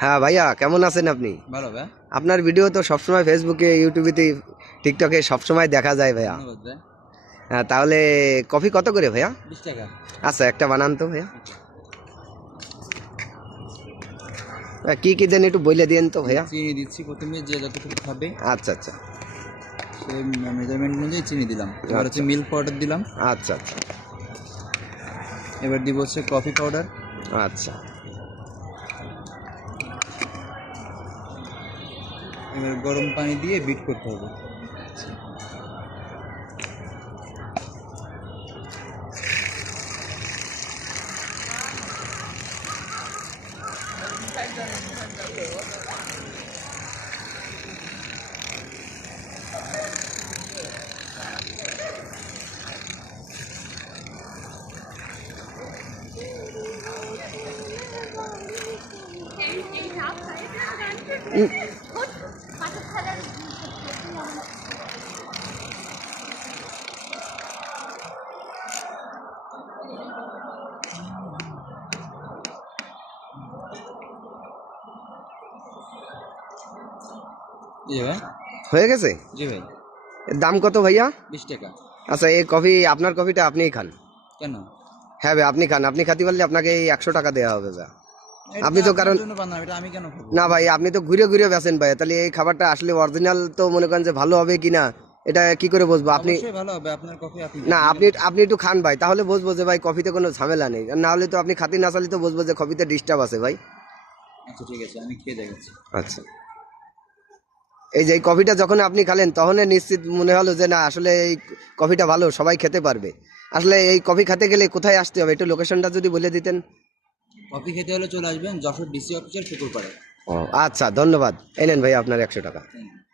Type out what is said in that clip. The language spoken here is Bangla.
হ্যাঁ ভাইয়া, কেমন আছেন আপনি? ভালো ভাই। আপনার ভিডিও তো সবসময় ফেসবুকে, ইউটিউবেতে, টিকটকে সবসময় দেখা যায় ভাইয়া। ধন্যবাদ ভাই। হ্যাঁ, তাহলে কফি কত করে ভাইয়া? 20 টাকা। আচ্ছা, একটা বানান তো ভাইয়া। কি কি দেন একটু বলে দিয়েন তো ভাইয়া। চিনি দিচ্ছি প্রথমে, যে যতটুকু খাবে আচ্ছা আচ্ছা সেই মেজারমেন্ট অনুযায়ী চিনি দিলাম। এবার হচ্ছে আচ্ছা মিল্ক পাউডার দিলাম। আচ্ছা আচ্ছা এবার দিব হচ্ছে কফি পাউডার। আচ্ছা। এবার গরম পানি দিয়ে বিট করতে হবে। উম, জি ভাই। হয়ে গেছে। জি ভাই। এর দাম কত ভাইয়া? 20 টাকা। আচ্ছা, এই কফি, আপনার কফিটা আপনিই খান। কেন? হ্যাঁ ভাই, আপনি খান। আপনি খাতে পারলে আপনাকে এই 100 টাকা দেওয়া হবে ভাইয়া। এটা আপনি তো আপনার কারণ, জন্য বানালাম, এটা আমি কেন খাবো? না ভাই, আপনি তো ঘুরে ঘুরে বেচেন ভাই, তাহলে এই খাবারটা আসলে অরিজিনাল তো মনে করেন যে ভালো হবে কিনা এটা কি করে বুঝবো আপনি? অবশ্যই ভালো হবে, আপনার কফি আপনি না, আপনি আপনি কেন? আপনি একটু খান ভাই, তাহলে বুঝবো যে ভাই কফিতে কোনো ঝামেলা নেই। আর না হলে তো আপনি খাতি না চালি তো বুঝবো যে কফিতে ডিস্টার্ব আছে ভাই। আচ্ছা ঠিক আছে, আমি খেয়ে দেখাচ্ছি। আচ্ছা, এই যে এই কফিটা যখন আপনি খালেন তখন নিশ্চিত মনে হলো যে না, আসলে এই কফিটা ভালো, সবাই খেতে পারবে। আসলে এই কফি খেতে গেলে কোথায় আসতে হবে, একটু লোকেশনটা যদি বলে দিতেন। কফি খেতে হলে চলে আসবেন যশোর ডিসি অফিসের পুকুর পাড়ে। ও আচ্ছা, ধন্যবাদ। এই নেন ভাই আপনার 100 টাকা। Thank you.